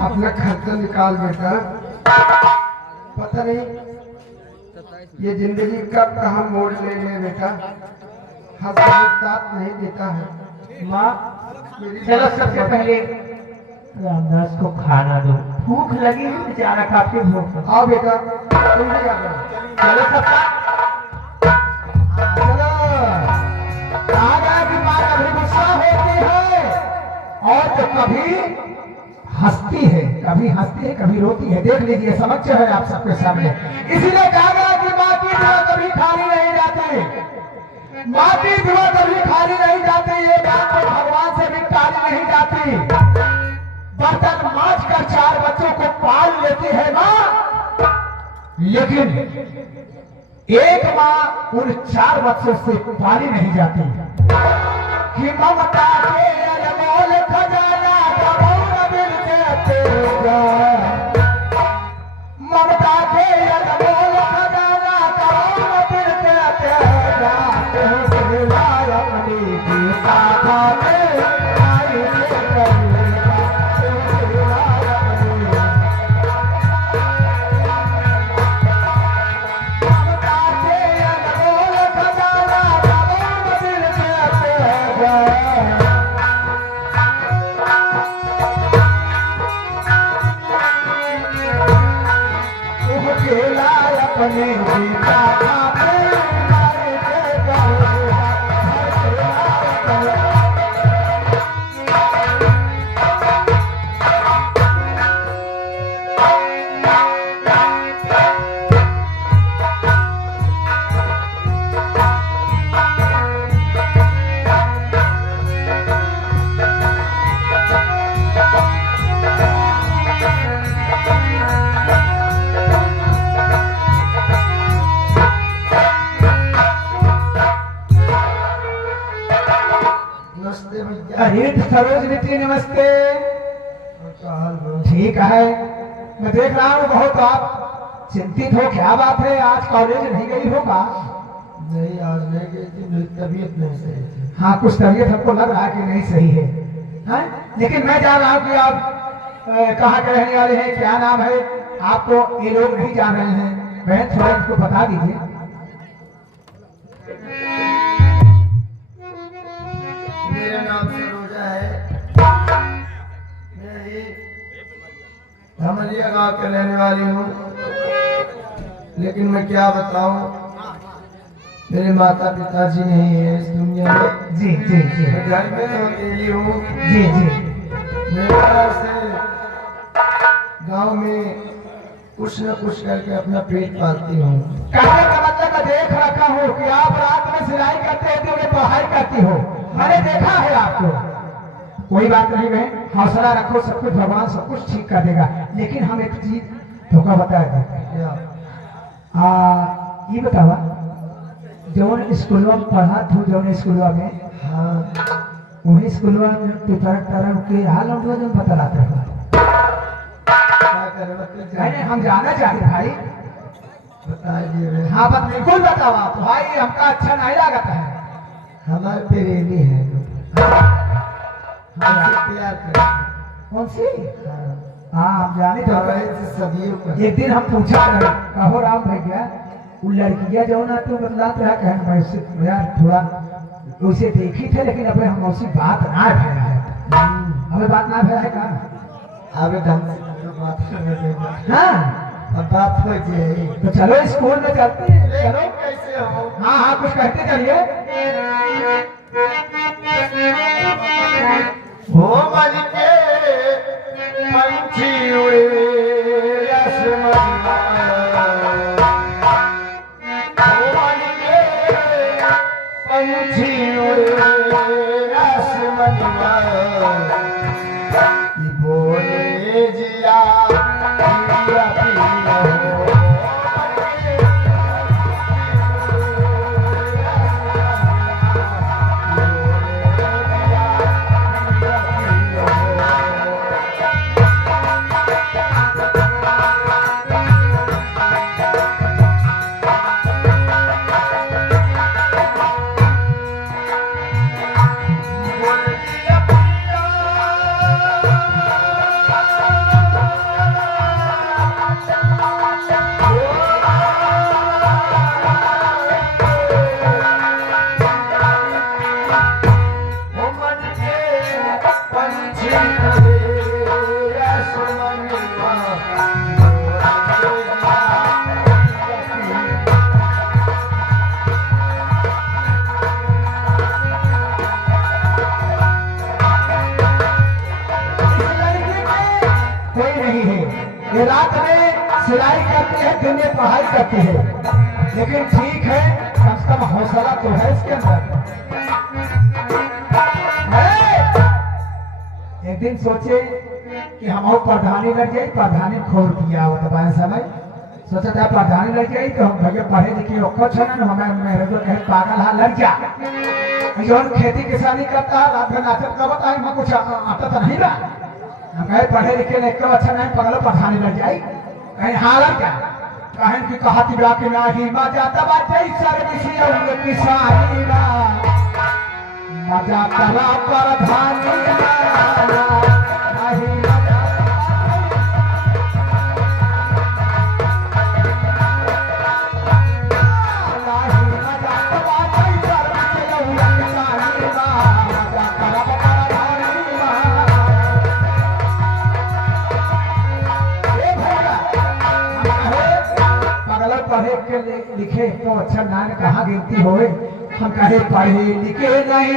अपना खर्चा निकाल बेटा। पता नहीं ये जिंदगी कब कहाँ मोड़ ले ले बेटा। हंसने साथ नहीं देता है। माँ चलो सबसे पहले रामदास को खाना दो, भूख लगी है बेचारा, काफी भूख। आओ बेटा तुम भी आ जाओ। चलो सबका चलो। कहा गया कि माँ कभी गुस्सा होती है और तो कभी हंसती है, कभी रोती है। देख लीजिए समक्ष है आप सबके सामने। इसीलिए कहा गया कि माँ की दुआ कभी खाली नहीं जाती। माँ की दुआ कभी खाली नहीं जाती। ये बात तो भगवान से भी टाली नहीं जाती। बर्तन मांझ कर 4 बच्चों को पाल लेती है माँ, लेकिन एक माँ उन 4 बच्चों से पाली नहीं जाती। कि ममता के अनमोल खजाना कबूल मिलते तेरा। ममता के अनमोल खजाना कबूल मिलते तेरा। तेरा अपनी गीता खाते आई तेरा। अपने जीता सरोज बेटी नमस्ते। ठीक है, मैं देख रहा हूँ बहुत आप चिंतित हो, क्या बात है? आज कॉलेज नहीं गई होगा? नहीं आज नहीं गई थी, मेरी तबीयत नहीं सही थी। हाँ कुछ तबीयत हमको लग रहा है कि नहीं सही है, लेकिन मैं जान रहा हूँ कि आप कहाँ के रहने वाले हैं, क्या नाम है? आपको ये लोग नहीं जान रहे हैं, बहन थोड़ा इनको बता दीजिए। मेरा नाम सरोजा है। मैं ही हमलिया गांव के रहने वाली हूँ, लेकिन मैं क्या बताऊँ, मेरे माता पिताजी नहीं है इस दुनिया में। जी जी जी। मैं घर में अकेली हूँ। जी जी। मैं से गांव में कुछ न कुछ करके अपना पेट पालती हूँ। कहने का मतलब मैं देख रखा हूँ कि आप रात में सिलाई करते हो, उन्हें पढ़ाई करती हो, मैंने देखा है आपको। कोई बात नहीं बहन, हौसला रखो, सब कुछ भगवान सब कुछ ठीक कर देगा। लेकिन हम एक चीज धोखा बता देते हैं। ये बतावा जौन स्कूलवा में पढ़ा थो, जौन स्कूलवा में, हाँ वही स्कूलवा में तरह के हाल जौन पता लाता है। नहीं हम जाना चाहते भाई, बताइए। हाँ बस बिल्कुल बताओ आप भाई, हमका अच्छा नहीं लगता है। हमारे प्रेमी है, हमसे प्यार करते हैं। कौन सी? हाँ हम जाने तो सदियों का। एक दिन हम पूछा कहो राम भैया वो लड़कियां जो ना तो बदलात रहा कहन भाई से यार थोड़ा उसे देखी थे, लेकिन अबे हम उसी बात ना भया है। हमें बात ना भया है का अबे ढंग से बात करने। हाँ अब बात हो जाए तो चलो स्कूल में चलते हैं। चलो कैसे हो? हाँ हाँ कुछ कहते चलिए। हो मन के पंछी उड़े आसमान, हो मन के पंछी उड़े आसमान, बोले जिया पिया पिया हो। ये रात में सिलाई करती है, दिन में पढ़ाई करती है, लेकिन ठीक है, कम से कम हौसला तो है इसके अंदर। एक दिन सोचे कि हम प्रधानी लग जाए, प्रधानी खोल दिया वो दबाए समय सोचा था प्रधानी लग जाए तो हम भैया पढ़े लिखे कुछ है हमें मेरे को कहे पागल हाँ लग जा जो खेती किसानी करता है, रात में नाटक का बताए मैं कुछ आता तो नहीं रहा, हम कहे पढ़े लिखे नहीं क्यों अच्छा नहीं पगलो प्रधानी लग जाए, कहीं हाँ लग जा कहें कि कहा तिबरा के ना ही मजा तब सर्विस किसानी मजा करा प्रधानी पढ़े के लिखे तो अच्छा नान कहाँ गिनती होए, हम कहे पढ़े लिखे नहीं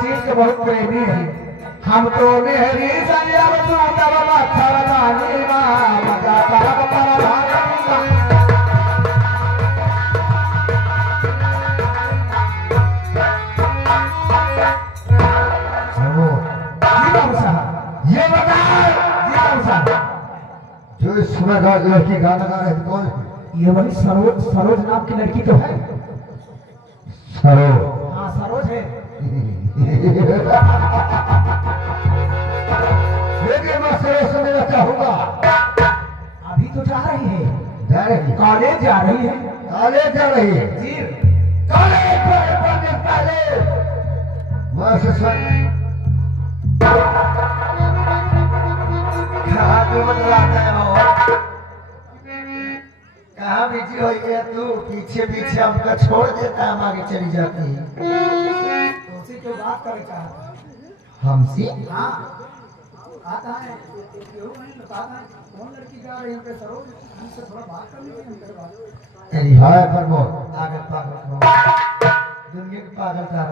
चीज के बहुत प्रेमी है हम तो मेहरी सैयद तू दरवा थरदानी मजा तरफ परधानी जो इस समय लड़की गाना गा रहे थे कौन है? ये वही सरोज, सरोज नाम की लड़की तो है। सरोज? हाँ सरोज है। लेकिन मैं सरोज से मिलना चाहूंगा। अभी तो जा रही है। जा रही है? कॉलेज जा रही है। कॉलेज जा रही है? जी। कॉलेज पढ़ने पहले मैं उसे कहाँ तू बदलाता है हो? कहाँ बिजी हो गया तू? पीछे पीछे हमको छोड़ देता है, हम आगे चली जाती है। तुमसे क्यों बात करे चाहता है? हमसे? हाँ आता है क्यों नहीं बताता है कौन लड़की जा रही है सरोज, हमसे थोड़ा बात करनी है हमसे बात। तेरी है पर वो पागल पागल दुनिया की पागल का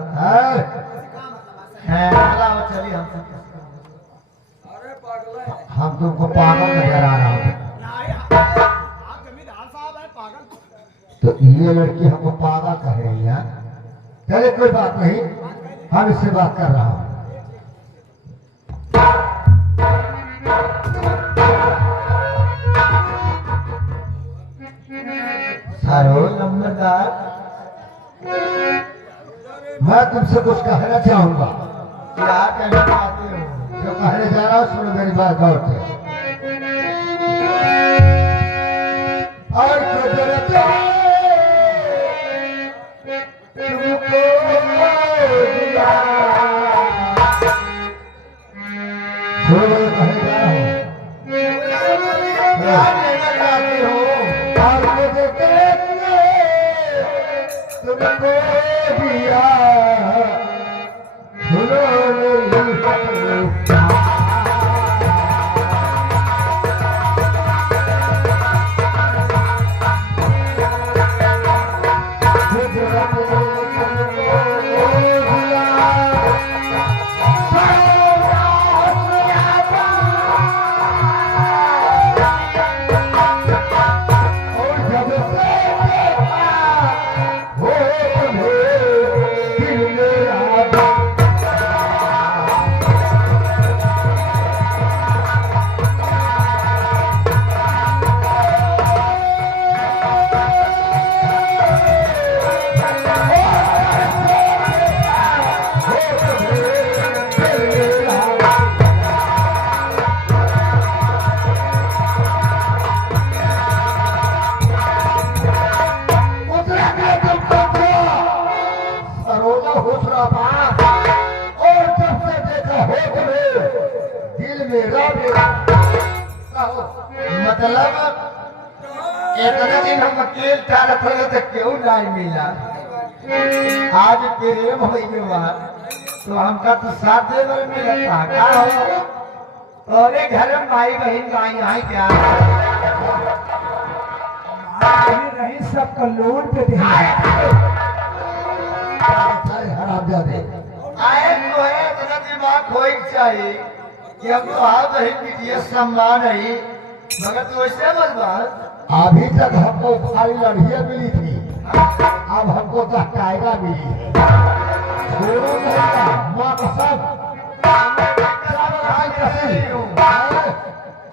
है चला चलिए हम हम तुमको पागल नजर आ रहा हूँ। तो ये लड़की हमको पागल कह रही है। चलिए कोई बात नहीं, हम इससे बात कर रहा हूँ। नंबरदार, मैं तुमसे कुछ कहना चाहूंगा। क्या कहना चाहते हो? जो कहने जा रहा हूँ सुनो मेरी बात गौर से। और कुदरत तुमको दिया सुनो कहने जा रहा हूँ। क्या कहना चाहते हो? और कुदरत तुमको दिया सुनो मेरी मतलब इतने दिन हम अकेले टालत रहे तो क्यों नहीं मिला? आज प्रेम हो गया तो हमका तो साथ देवर मिलता का हो? और घर में माई बहन का यहाँ क्या रही सबका लोन पे दे हराम जाते आए तो है इतना दिमाग होई चाहिए कि हम तो हाथ बहन की दिए सम्मान है मगर तो ऐसे बर्बाद अभी तक हमको खाली लड़ियाँ मिली थी, अब हमको दहकाएगा मिली है। छोड़ो नहीं, माँ कसम।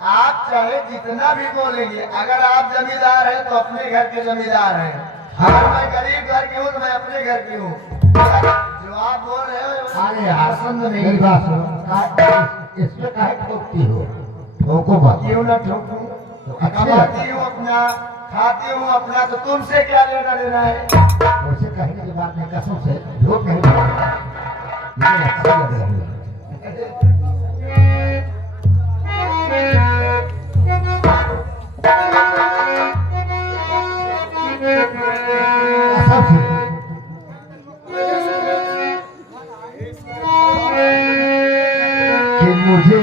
आप चाहे जितना भी बोलेंगे, अगर आप जमींदार हैं तो अपने घर के जमींदार हैं, अगर मैं गरीब घर की हूँ तो मैं अपने घर की हूँ। जो आप बोल रहे हो अरे यार, पसंद नहीं। मेरी बात सुनो, इसमें काहे ठोकती हो? ठोको मत। क्यों न ठोकूं? अच्छी कमाती हूँ अपना, खाती हूँ अपना, तो तुमसे क्या लेना देना है? वैसे कहने की बात नहीं, कसम से झूठ नहीं बोलूंगा, लेकिन अच्छा लग रहा है। कसम से। कि मुझे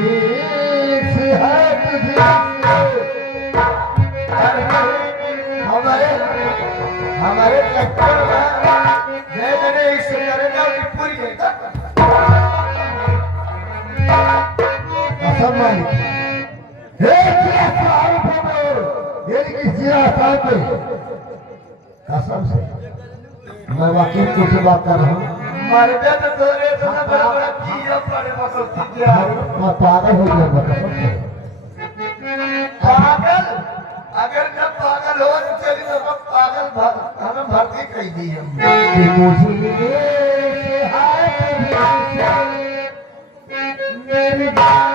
से हट हमारे चक्कर में जय गणेश करेगा कि पूरी करेगा। कसम मालिक, हे क्या साहब ये किसी आसान पे कसम से मैं वाकई कुछ बात कर रहा हूँ। मरते तो तोरे तो ना बड़ा बड़ा किया पड़े मसलती क्या मैं पागल हो गया कसम से। पागल अगर जब पागल हो तो चली तो पागल हमें भर्ती कही दी हम कि मुझे से हाथ मेरी जान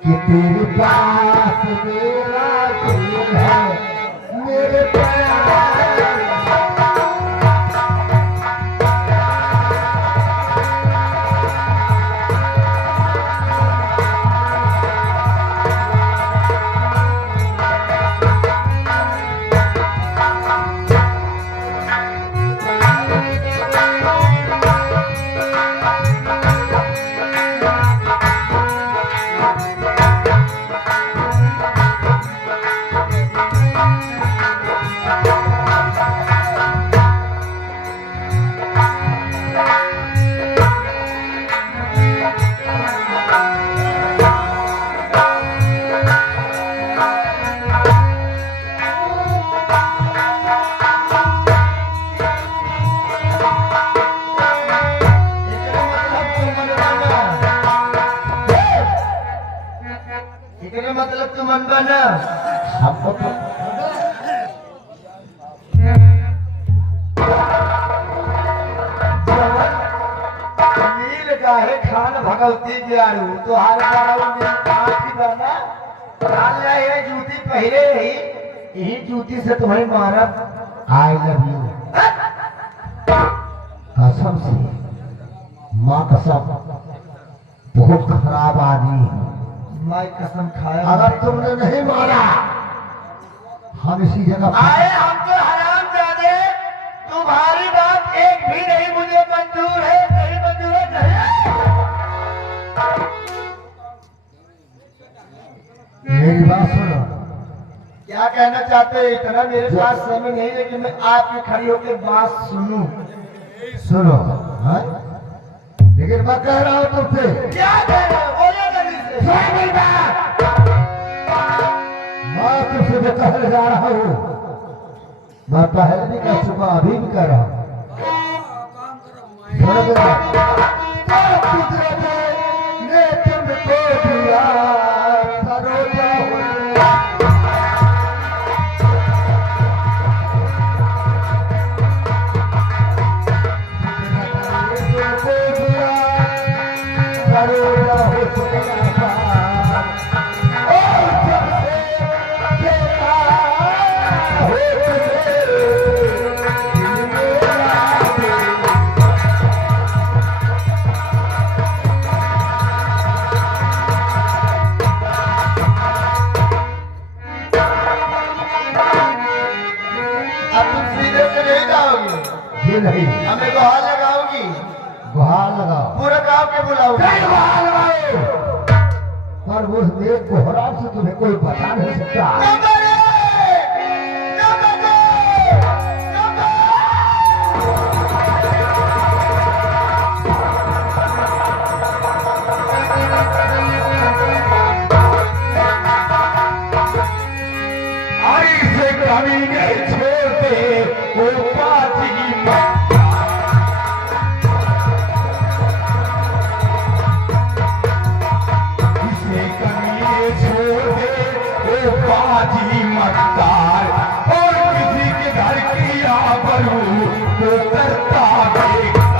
कि तेरे पास मेरा दिल है मेरे प्यार। मतलब तुम मन बना हमको तो नील गाहे खान भगवती ज्ञारू तो हार बना हाल है जूती पहले ही यही जूती से तुम्हें मारा। आई लव यू कसम से माँ कसम बहुत खराब आदमी है। मैं कसम खाया अगर तुमने नहीं मारा हम इसी जगह आए हमको हराम जादे तुम्हारी बात एक भी नहीं मुझे मंजूर है नहीं मंजूर है नहीं। मेरी बात सुनो। क्या कहना चाहते हैं? इतना मेरे पास समय नहीं है कि मैं आपकी खड़ी होकर बात सुनूं। सुनो हाँ? लेकिन मैं कह रहा हूँ तुमसे क्या कह रहे हो? बोलो जल्दी से। मैं तुमसे जो कहने जा रहा हूँ मैं पहले भी कह चुका अभी भी कह रहा हूँ। सुनो जरा। तो कुदरत ने तुमको दिया सरोजा हो बुलाऊंगा। पूरे गांव के बुलाऊंगा। कई बार लाओ। पर उस देव कोहरा से तुम्हें कोई बता नहीं सकता। नंबर एक! नंबर दो! आई से कभी नहीं छोड़ते वो पाची इसे कभी नहीं छोड़ते वो पाची मक्कार और किसी के घर की आबरू को करता देखता।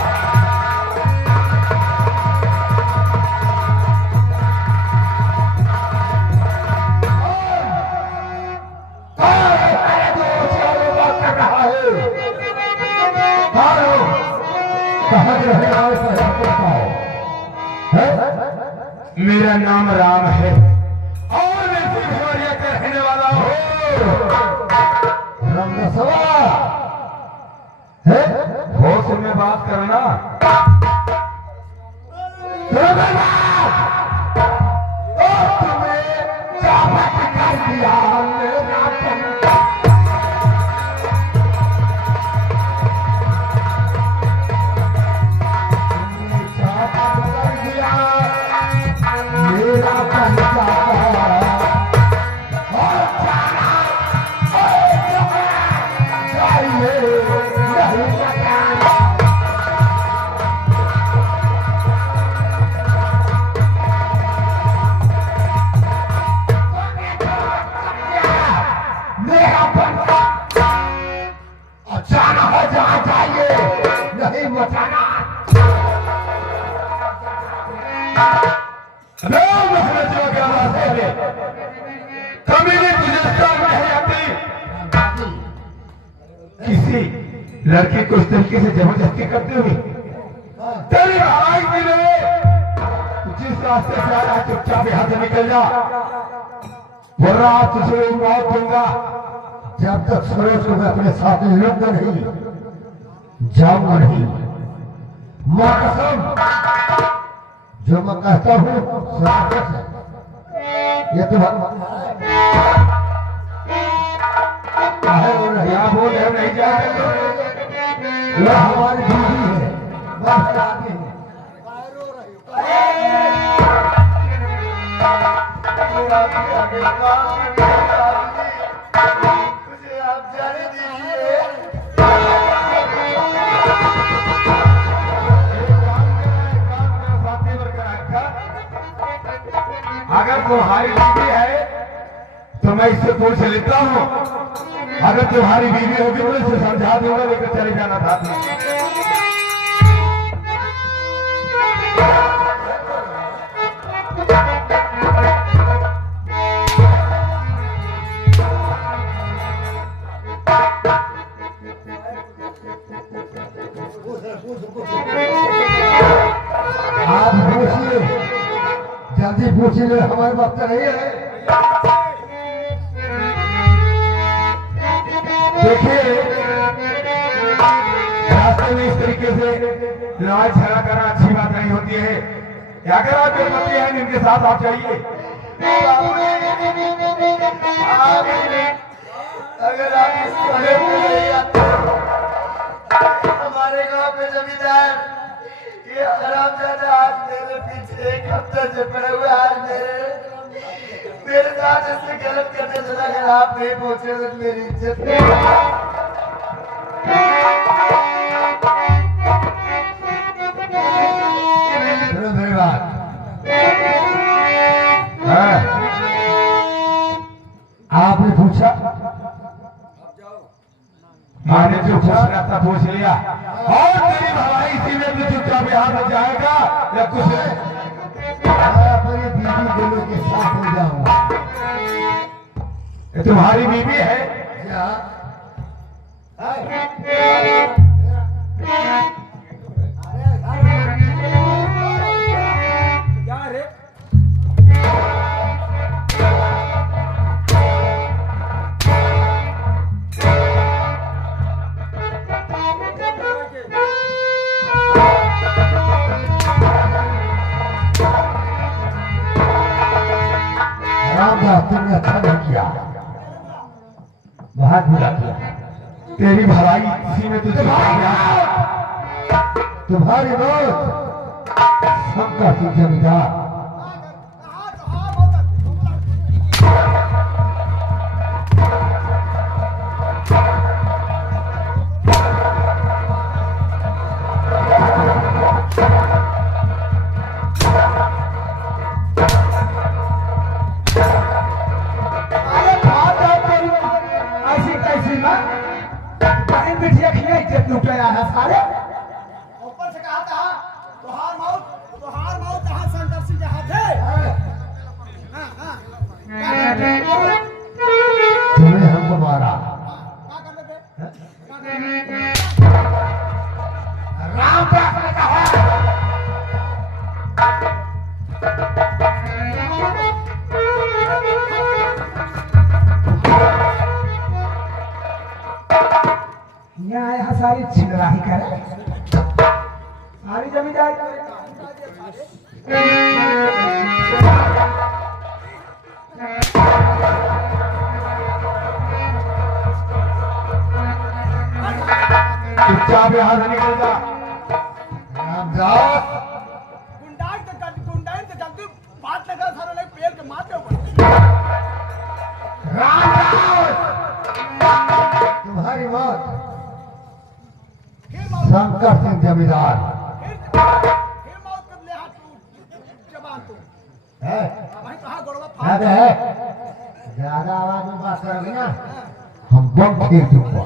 मेरा नाम राम है और मैं सिंघोरिया का रहने वाला हूँ। होश में बात करना। तुम्हें चापट कर दिया मेरा पंखा। मेरा पंखा और जाना चाहिए नहीं बताना। मेरा पंखा और जाना है जहाँ चाहिए नहीं बताना। कभी भी तुझे शर्म नहीं आती? किसी लड़की को इस तरीके से जबरदस्ती करते हुए तेरी भाई के लिए जिस रास्ते से आ रहा है चुपचाप यहाँ से निकल जा, वरना तुझे मौत दूंगा। जब तक सरोज को मैं अपने साथ लूंगा नहीं, जाऊंगा नहीं। मां कसम, जो मैं कहता हूँ सच है। ये तो यहाँ बोल रहे नहीं जाएगा। वो हमारी बीवी है, बस आगे है। मुझे आप जाने दीजिए। अगर तुम्हारी बीवी है तो मैं इससे पूछ लेता हूँ। अगर तुम्हारी बीवी होगी तो इसे समझा दूंगा, लेकर चले जाना था। आप पूछिए, जल्दी पूछिए, हमारे वक्त नहीं है। देखिए, रास्ते में इस तरीके से लड़ाई झगड़ा करना अच्छी बात नहीं होती है। अगर आपके पति हैं इनके साथ आप जाइए। अगर आप इस तरह में नहीं आते, हमारे गांव के जमींदार ये हरामजादा आज मेरे पीछे एक हफ्ते से पड़े हुए, आज मेरे साथ इससे गलत करने से अगर आप नहीं पहुंचे तो मेरी इज्जत सुनो मेरी बात। हाँ। आपने पूछा, मैंने जो पूछना था पूछ लिया। और तेरी भलाई इसी में भी चुपचाप यहाँ से जाएगा या कुछ मैं अपनी बीवी दोनों के साथ हो जाऊंगा। तुम्हारी बीवी है क्या? तुमने अच्छा नहीं किया, बहुत बुरा किया। तेरी भलाई इसी में तुझे तुम्हारी मौत सबका तू जमींदार। सारे ऊपर से कहा था तुहार मौत जहां शंकर सिंह के हाथ है। तुम्हें हमको मारा, राम ने कहा यहाँ सारी छिंदराही करे, सारी जमींदारी चुपचाप यहाँ से निकल जा। गुंडाई तो जल्दी बात लगा सारे लोग पेड़ के माथे ऊपर। तुम्हारी मौत शंकर सिंह जमींदार फिर मौत कर ले हाथ तू जबान तू है, भाई कहां गोड़वा याद फाड़ है। ज्यादा आवाज में बात करोगे ना हम बम फेंक दूंगा।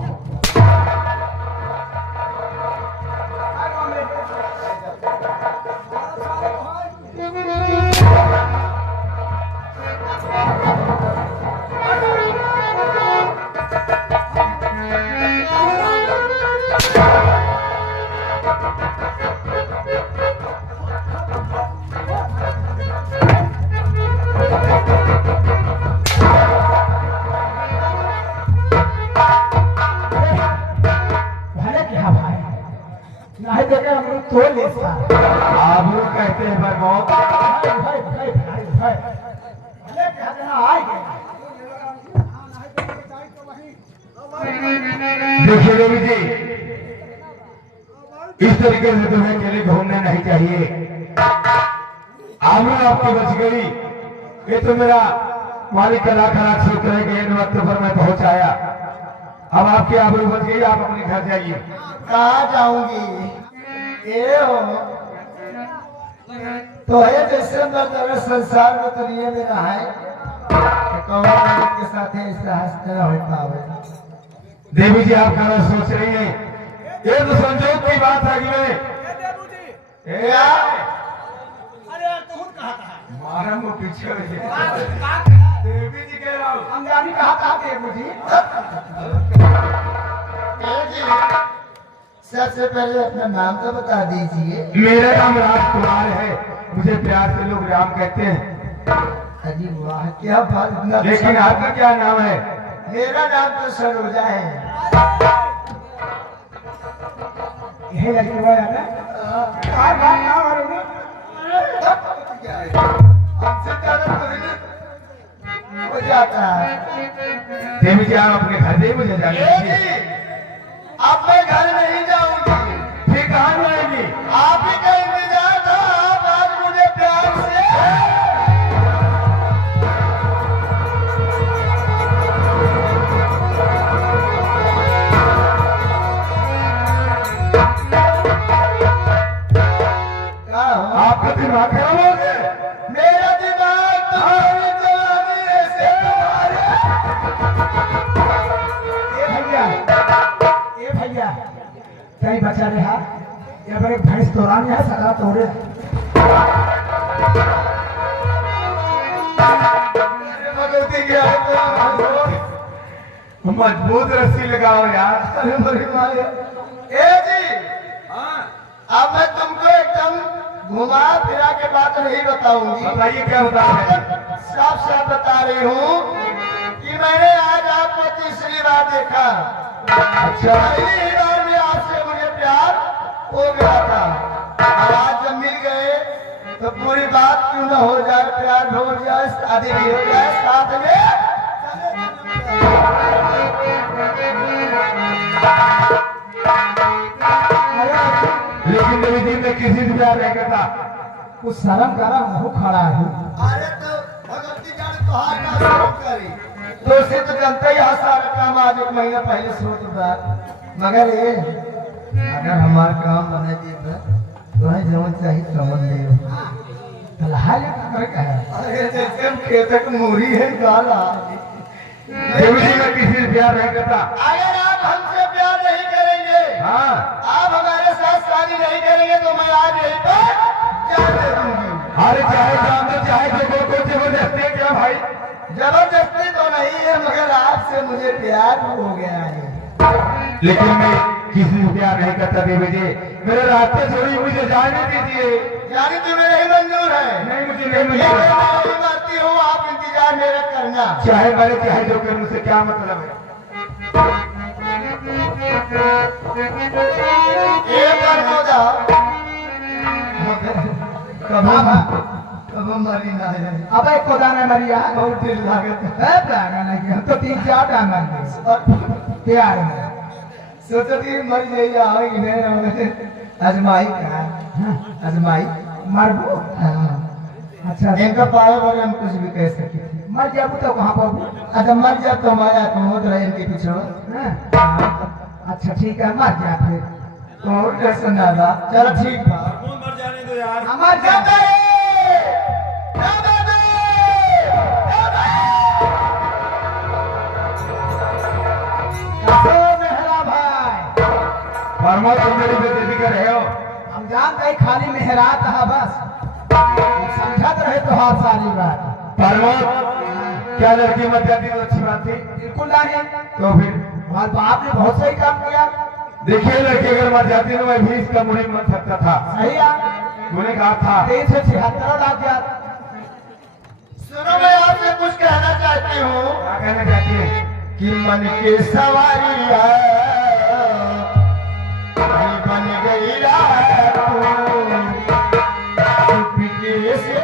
तो लेता आबरू कहते हैं भाई मौत भाई भाई भाई भाई भले के यहाँ आए गए। देखिए देवी जी, इस तरीके से तुम्हें अकेले घूमने नहीं चाहिए। आबरू आपकी बच गई, ये तो मेरा मालिक का लाख लाख शुक्र है कि इन वक्त पर मैं पहुंच आया। अब आपकी आबरू बच गई, आप अपने घर जाइए। कहाँ जाऊंगी? ये हो तो है जैसे मैं संसार में तो लिए मेरा है के साथ ऐसा हंसते हो पावे। देवी जी आप क्या सोच रही हैं? ये तो संजोग की बात है कि देवू जी ए यार, अरे यार तू कहा था मारा मुंह पीछे हो गया। देवी जी कह रहा हूँ, हम जानी कहा था देवी जी। सबसे पहले अपना नाम तो बता दीजिए। मेरा नाम राजकुमार है, मुझे प्यार से लोग राम कहते हैं। अजी वाह, क्या बात! इतना लेकिन आपका क्या नाम है? मेरा नाम तो सरोजा है। यही लड़की हुआ है ना? क्या बात नाम है? हमसे ज्यादा हो जाता है। देवी जी आप अपने घर से मुझे जाने दीजिए। अब मैं घर नहीं जाऊंगी। फिर कहाँ जाएगी? आप ही का इंतजार था, आप आज मुझे प्यार से आपका दिमाग खराब हो गया? मेरा दिमाग तुम्हारी जवानी ऐसे तुम्हारे। ए भैया कहीं बचा रहा या फिर एक भैंस तोड़ानी है सदा तोड़े। भगवती क्या मजबूत रस्सी लगाओ यार। अरे मेरी माँ, ए जी, अब मैं तुमको एकदम घुमा फिरा के बात नहीं बताऊंगी। बताइए क्या बता रहे हैं? साफ साफ बता रही हूँ कि मैंने आज आपको तीसरी बार देखा। अच्छा पहली बार में आपसे मुझे प्यार हो गया था, और आज जब मिल गए तो पूरी बात की क्यों ना हो जाए, प्यार हो जाए, शादी भी हो जाए साथ में। लेकिन देवी जी मैं किसी से प्यार नहीं करता। कुछ शर्म करा, मुंह खड़ा है। अरे तो भगवती जाने तो हाथ ना शुरू करी तो से तो जनता ही सारा काम आज 1 महीना पहले शुरू था। मगर ये अगर हमार काम बने दी तो है जवन चाहिए समझ लियो। फिलहाल करे का है। अरे जैसे खेतक मूरी है गाला। देवी जी मैं किसी से प्यार नहीं करता। अगर आप हमसे प्यार नहीं करेंगे, हाँ आप हमारे साथ शादी नहीं करेंगे तो मैं आज यहीं पर जान दे दूंगी। अरे चाहे जान दो चाहे जो को जबरदस्ती है क्या भाई? जबरदस्ती तो नहीं है मगर आपसे मुझे प्यार हो गया है। लेकिन मैं किसी से प्यार नहीं करता देवी जी। मेरे रास्ते छोड़ी, मुझे जाने दीजिए। यानी तुम्हें नहीं मंजूर है? नहीं मुझे नहीं ये मुझे मैं नहीं मानती हूँ, आप इंतजार मेरा करना। चाहे मरे चाहे जो करूं, मुझसे क्या मतलब है? ये प्रमोदा कब मरी ना है। अब एक को दाना मरिया बहुत दिल लागत है। प्लान नहीं हम तो 3-4 टाइम मर गए प्यार में। सोचो कि मर जाइए आएगी नहीं अजमाई का अजमाई मरबू। हाँ। अच्छा इनका पाए बारे हम कुछ भी कह सकते थे। मर जाबू तो कहाँ पाबू? अच्छा मर जा तो हमारे आत्मोद रहे इनके पीछे। अच्छा ठीक है, मर जा फिर। तो कैसे ना था? चलो ठीक था। मर जाने दो यार। मर जा। मेहरा भाई फरमा तुम मेरी बेइज्जती कर रहे हो। हम जानते हैं खाली मेहरात है बस, समझत रहे तो हाथ सारी बात। फरमा क्या लड़की मत जाती तो अच्छी बात थी? बिल्कुल नहीं। तो फिर हमारे बाप ने बहुत सही काम किया। देखिए लड़की अगर मर जाती तो मैं भी इसका मुझे मन सकता था। सही है, तूने कहा था 376 लाख यार। सुनो मैं आपसे कुछ कहना चाहती हूँ। क्या कहना चाहती है? कि मन के सवारी